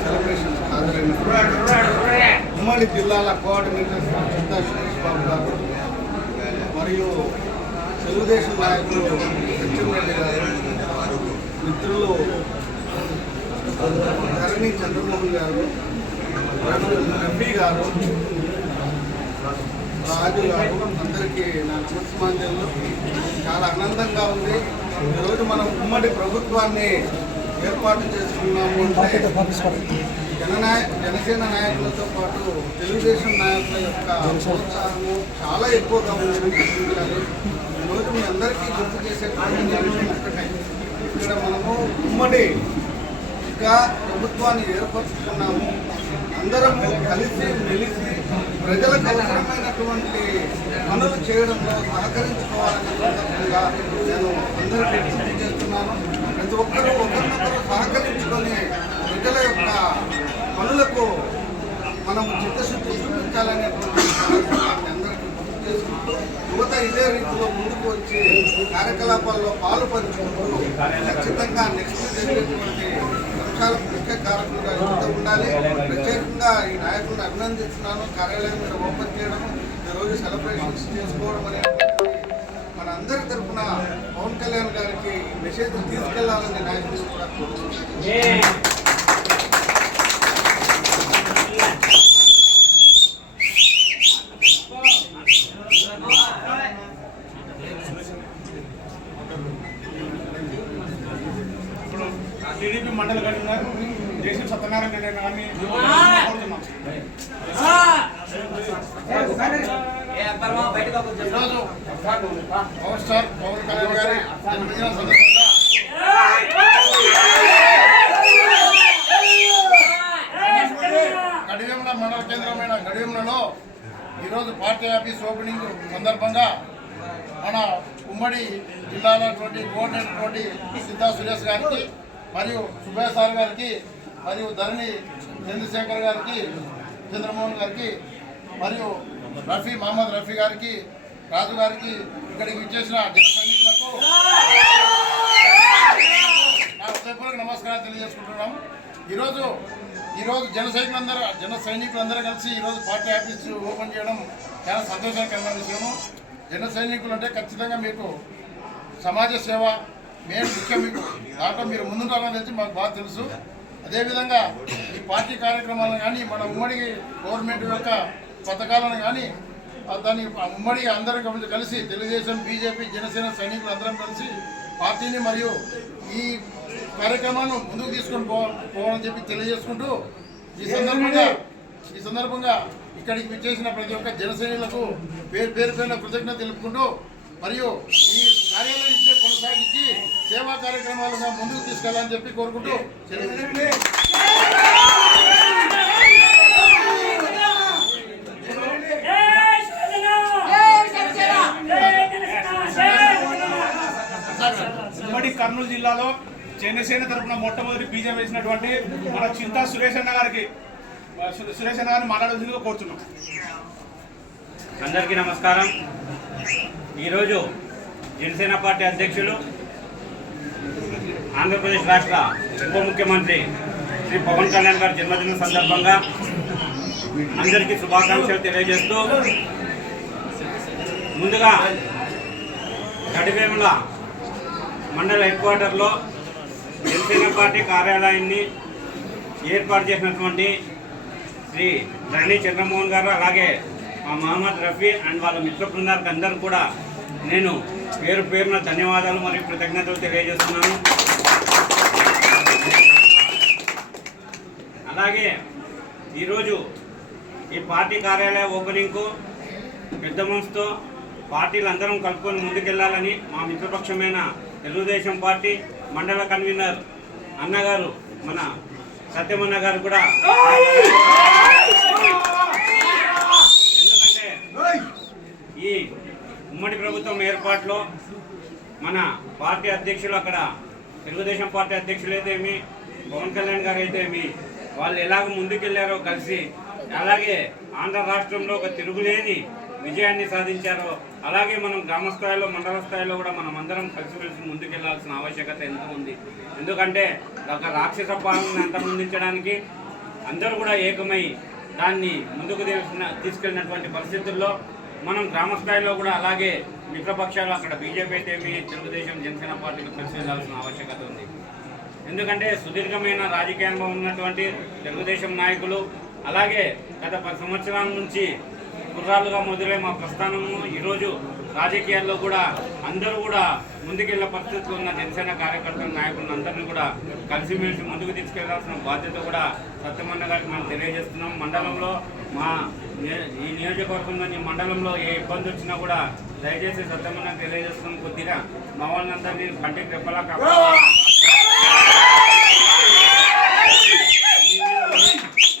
Celebrations ఉమ్మడి జిల్లాల coordinator చింతా సురేష్ బాబు గారు మరియు తెలుగుదేశం నాయకులు సత్యంరెడ్డి గారు మిత్రులు ధరణి చంద్రమోహన్ గారు రఫీ గారు రాజు గారు అందరికీ నా నమస్మాంజలు చాలా ఆనందంగా ఉంది. ఈరోజు మనం ఉమ్మడి ప్రభుత్వాన్ని ఏర్పాటు చేసుకున్నాము అంటే జననాయ జనసేన నాయకులతో పాటు తెలుగుదేశం నాయకుల యొక్క ప్రోత్సాహము చాలా ఎక్కువగా ఉందని గుర్తించాలి ఈరోజు మీ అందరికీ గుర్తు చేసేటువంటి విషయం ఒక్కటే ఇక్కడ మనము ఉమ్మడి గా ప్రభుత్వాన్ని ఏర్పరచుకున్నాము. అందరము కలిసి మెలిసి ప్రజలకు అవసరమైనటువంటి పనులు చేయడంలో సహకరించుకోవాలనే నేను అందరికీ విజ్ఞప్తి చేస్తున్నాను. ప్రతి ఒక్కరూ ఒకరినొకరు సహకరించుకొని ప్రజల యొక్క పనులకు మనం చిత్తశుద్ధి చూపించాలనేటువంటి అందరికీ గుర్తు చేసుకుంటూ యువత ఇదే రీతిలో ముందుకు వచ్చి కార్యకలాపాల్లో పాలు పంచుకుంటూ ఖచ్చితంగా నెక్స్ట్ జరిగేటువంటి అంశాలకు ముఖ్య కారకులుగా ఉండాలి. ప్రత్యేకంగా ఈ నాయకులను అభినందిస్తున్నాను. కార్యాలయం మీద ఓపెన్ చేయడం ఈరోజు సెలబ్రేషన్స్ చేసుకోవడం అనేటువంటి మన అందరి తరఫున పవన్ కళ్యాణ్ గారికి మెసేజ్ తీసుకెళ్ళాలని నాయకులు కూడా కోరుతున్నాను ఇప్పుడు టీడీపీ మండలి కన్వీనర్ జేసీ సత్యనారాయణ రెడ్డి గారిని కోరుతున్నాం. ఈరోజు పవర్ స్టార్ పవన్ కళ్యాణ్ గారి జన్మదిన సందర్భంగా గడివేముల మండల కేంద్రమైన గడివేములలో ఈరోజు పార్టీ ఆఫీస్ ఓపెనింగ్ సందర్భంగా మన ఉమ్మడి జిల్లాలోటువంటి కోఆర్డినేటర్టువంటి సిద్ధా సురేష్ గారికి మరియు సుభేష్ సార్ గారికి మరియు ధరణి చంద్రశేఖర్ గారికి చంద్రమోహన్ గారికి మరియు రఫీ మహమ్మద్ రఫీ గారికి రాజు గారికి ఇక్కడికి ఇచ్చేసిన జన సైనికులకు నా హృదయపూర్వక నమస్కారాలు తెలియజేసుకుంటున్నాం. ఈరోజు ఈరోజు జన సైనికులందరూ జన సైనికులందరూ కలిసి ఈరోజు పార్టీ ఆఫీస్ ఓపెన్ చేయడం చాలా సంతోషకరమైన విషయము. జన సైనికులు అంటే ఖచ్చితంగా మీకు సమాజ సేవ మేము ముఖ్యం మీకు. దాంట్లో మీరు ముందుంటారని తెలిసి మాకు బాగా తెలుసు. అదేవిధంగా ఈ పార్టీ కార్యక్రమాలను కానీ మన ఉమ్మడి గవర్నమెంట్ యొక్క పథకాలను కానీ దాన్ని ఉమ్మడి అందరూ కలిసి- తెలుగుదేశం బీజేపీ జనసేన సైనికులు అందరం కలిసి పార్టీని మరియు ఈ కార్యక్రమాలను ముందుకు తీసుకొని పో పోవాలని చెప్పి తెలియజేసుకుంటూ ఈ సందర్భంగా ఈ సందర్భంగా ఇక్కడికి విచ్చేసిన ప్రతి ఒక్క జనసైనికులకు పేరు పేరు పేరున కృతజ్ఞత తెలుపుకుంటూ మరియు ఈ కార్యాలయం ఇచ్చే కొనసాగించి సేవా కార్యక్రమాలుగా ముందుకు తీసుకెళ్ళాలని చెప్పి కోరుకుంటూ ఉమ్మడి కర్నూలు జిల్లాలో జనసేన తరఫున మొట్టమొదటి బీజం వేసినటువంటి మన చింతా సురేష్ అన్న గారికి సురేష్ అన్న గారిని మాట్లాడాల్సిందిగా కోరుతున్నాం అందరికీ నమస్కారం. ఈరోజు జనసేన పార్టీ అధ్యక్షులు ఆంధ్రప్రదేశ్ రాష్ట్ర ఉప ముఖ్యమంత్రి శ్రీ పవన్ కళ్యాణ్ గారి జన్మదినం సందర్భంగా అందరికీ శుభాకాంక్షలు తెలియజేస్తూ ముందుగా గడివేముల మండల హెడ్ క్వార్టర్లో జనసేన పార్టీ కార్యాలయాన్ని ఏర్పాటు చేసినటువంటి శ్రీ రణి చంద్రమోహన్ గారు అలాగే మా మహమ్మద్ రఫీ అండ్ వాళ్ళ మిత్ర బృందాలకు అందరూ కూడా నేను పేరు పేరున ధన్యవాదాలు మరియు కృతజ్ఞతలు తెలియజేస్తున్నాను. అలాగే ఈరోజు ఈ పార్టీ కార్యాలయ ఓపెనింగ్కు పెద్ద మనసుతో పార్టీలు అందరం కలుపుకొని ముందుకెళ్ళాలని మా మిత్రపక్షమైన తెలుగుదేశం పార్టీ మండల కన్వీనర్ అన్నగారు మన సత్యమన్న గారు కూడా. ఎందుకంటే ఈ ఉమ్మడి ప్రభుత్వం ఏర్పాటులో మన పార్టీ అధ్యక్షులు అక్కడ తెలుగుదేశం పార్టీ అధ్యక్షులు అయితేమి పవన్ కళ్యాణ్ గారు అయితేమి వాళ్ళు ఎలాగ ముందుకెళ్ళారో కలిసి అలాగే ఆంధ్ర రాష్ట్రంలో ఒక తిరుగులేని విజయాన్ని సాధించారో అలాగే మనం గ్రామ స్థాయిలో మండల స్థాయిలో కూడా మనం అందరం కలిసిమెలిసి ముందుకెళ్ళాల్సిన ఆవశ్యకత ఎంతో ఉంది ఎందుకంటే ఒక రాక్షస పాలనని అంతమొందించడానికి అందరూ కూడా ఏకమై దాన్ని ముందుకు తీసుకున్న- తీసుకెళ్ళినటువంటి పరిస్థితుల్లో మనం గ్రామ స్థాయిలో కూడా అలాగే మిత్రపక్షాలు అక్కడ బీజేపీ అయితే ఏమి తెలుగుదేశం జనసేన పార్టీకి కలిసి వెళ్ళాల్సిన ఆవశ్యకత ఉంది. ఎందుకంటే సుదీర్ఘమైన రాజకీయ అనుభవం ఉన్నటువంటి తెలుగుదేశం నాయకులు అలాగే గత పది సంవత్సరాల నుంచి గుర్రాలుగా మొదలై మా ప్రస్థానము. ఈరోజు రాజకీయాల్లో కూడా అందరూ కూడా ముందుకెళ్ళే పరిస్థితులు ఉన్న జనసేన కార్యకర్తల నాయకులను అందరినీ కూడా కలిసిమెలిసి ముందుకు తీసుకెళ్ళాల్సిన బాధ్యత కూడా సత్యమన్న గారికి మేము తెలియజేస్తున్నాం. మండలంలో మా ఈ నియోజకవర్గంలోని మండలంలో ఏ ఇబ్బంది వచ్చినా కూడా దయచేసి సత్యమన్న తెలియజేస్తున్నాం. కొద్దిగా మా వాళ్ళందరినీ కంటికి రెప్పలా కాపాడాలి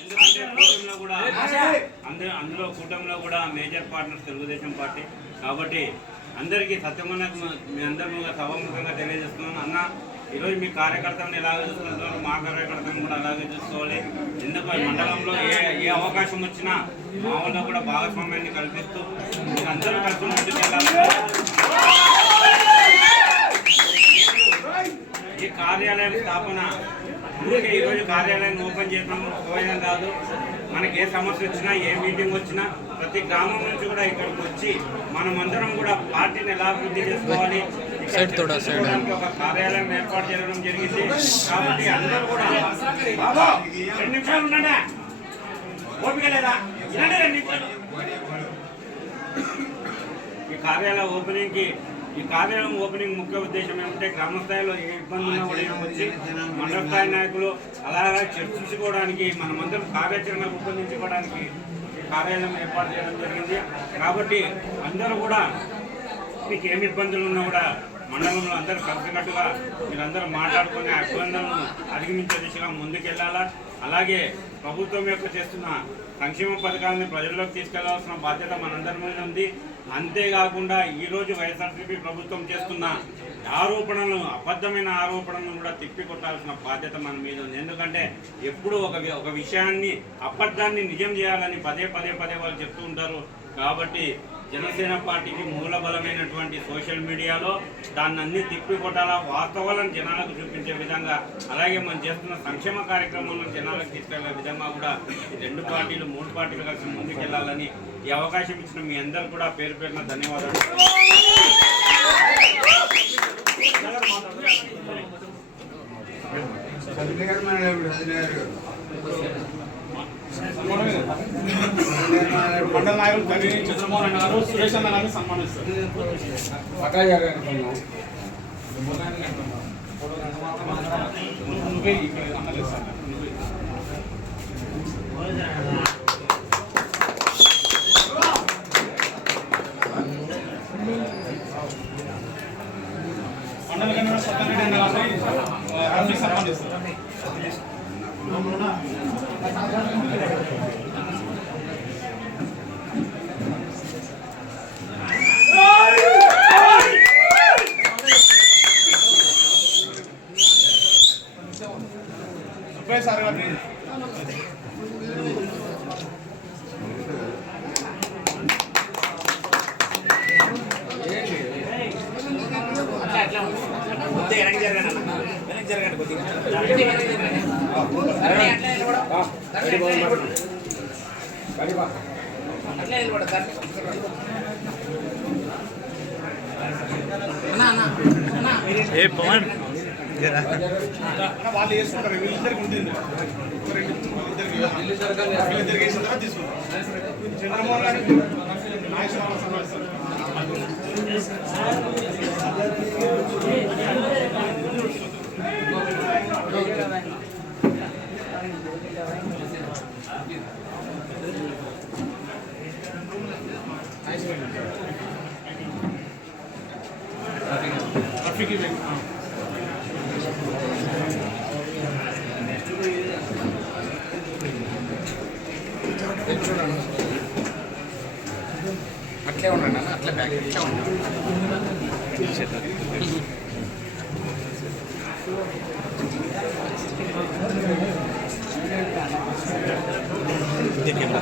ఎందుకంటే కూటమిలో కూడా అందరూ అందులో కూటమిలో కూడా పార్ట్నర్స్ తెలుగుదేశం పార్టీ. కాబట్టి అందరికీ సత్యమైన మీ అందరూ సభాముఖంగా తెలియజేస్తున్నాను. అన్న ఈరోజు మీ కార్యకర్తలను ఎలాగ చూస్తున్నారు మా కార్యకర్తలను కూడా అలాగే చూసుకోవాలి. ఎందుకు? మండలంలో ఏ ఏ అవకాశం వచ్చినా మా కూడా భాగస్వామ్యాన్ని కల్పిస్తూ అందరూ కలిసి ముందుకు వెళ్ళాలి కార్యాలయం స్థాపన. అందుకే ఈరోజు కార్యాలయం ఓపెన్ చేసాం పోయినా కాదు. మనకి ఏ సమస్య వచ్చినా ఏ మీటింగ్ వచ్చినా ప్రతి గ్రామం నుంచి కూడా ఇక్కడికి వచ్చి మనం అందరం కూడా పార్టీని ఎలా అభివృద్ధి చేసుకోవాలి ఒక కార్యాలయం ఏర్పాటు చేయడం జరిగింది. కాబట్టి అందరూ కూడా రెండు నిమిషాలు ఉండండి. ఓపిక లేదా? రెండు నిమిషాలు. ఈ కార్యాలయ ఓపెనింగ్కి ఈ కార్యాలయం ఓపెనింగ్ ముఖ్య ఉద్దేశం ఏమంటే గ్రామ స్థాయిలో ఏ ఇబ్బందులు కూడా వచ్చి మండల స్థాయి నాయకులు అలాగే చర్చించుకోవడానికి మనమందరం కార్యాచరణ రూపొందించుకోవడానికి ఈ కార్యాలయం ఏర్పాటు చేయడం జరిగింది. కాబట్టి అందరూ కూడా మీకు ఏమి ఇబ్బందులు ఉన్నా కూడా మండలంలో అందరూ కలిసినట్టుగా మీరందరూ మాట్లాడుకుని ఆ ఇబ్బందులను అధిగమించే దిశగా ముందుకెళ్ళాలా అలాగే ప్రభుత్వం యొక్క చేస్తున్న సంక్షేమ పథకాలను ప్రజల్లోకి తీసుకెళ్ళాల్సిన బాధ్యత మనందరి మీద ఉంది. అంతేకాకుండా ఈరోజు వైఎస్ఆర్సీపీ ప్రభుత్వం చేస్తున్న ఆరోపణలు అబద్ధమైన ఆరోపణలను కూడా తిప్పికొట్టాల్సిన బాధ్యత మన మీద ఉంది. ఎందుకంటే ఎప్పుడు ఒక ఒక విషయాన్ని అబద్ధాన్ని నిజం చేయాలని పదే పదే పదే వాళ్ళు చెప్తూ ఉంటారు. కాబట్టి జనసేన పార్టీకి మూల బలమైనటువంటి సోషల్ మీడియాలో దాన్ని అన్ని తిప్పికొట్టాలా? వాస్తవాలను జనాలకు చూపించే విధంగా అలాగే మనం చేస్తున్న సంక్షేమ కార్యక్రమాలను జనాలకు తీసుకెళ్ళే విధంగా కూడా రెండు పార్టీలు మూడు పార్టీలు కలిసి ముందుకెళ్ళాలని ఈ అవకాశం ఇచ్చిన మీ అందరు కూడా పేరు పేరున ధన్యవాదాలు. మండల నాయకులు తల్లి చంద్రమోహన్ అన్న గారు సురేష్ అన్న గారిని సన్మానిస్తారు సార్ నువ్వే. మండల కన్నా సత్యనారాయణ గారిని సన్మానిస్తారు సుబ్బయ్య సార్ గారిని ఏ పవన్. వాళ్ళు వేసుకుంటారు వీళ్ళిద్దరికి ఉంటుంది వీళ్ళిద్దరికి వేసిన తర్వాత తీసుకుంటారు చంద్రమోహన్ గారికి నాగేశ్వరరావు సన్మానిస్తారు అట్లే ఉండండి అన్న అట్లే బ్యాగ్ అట్లే Ini dia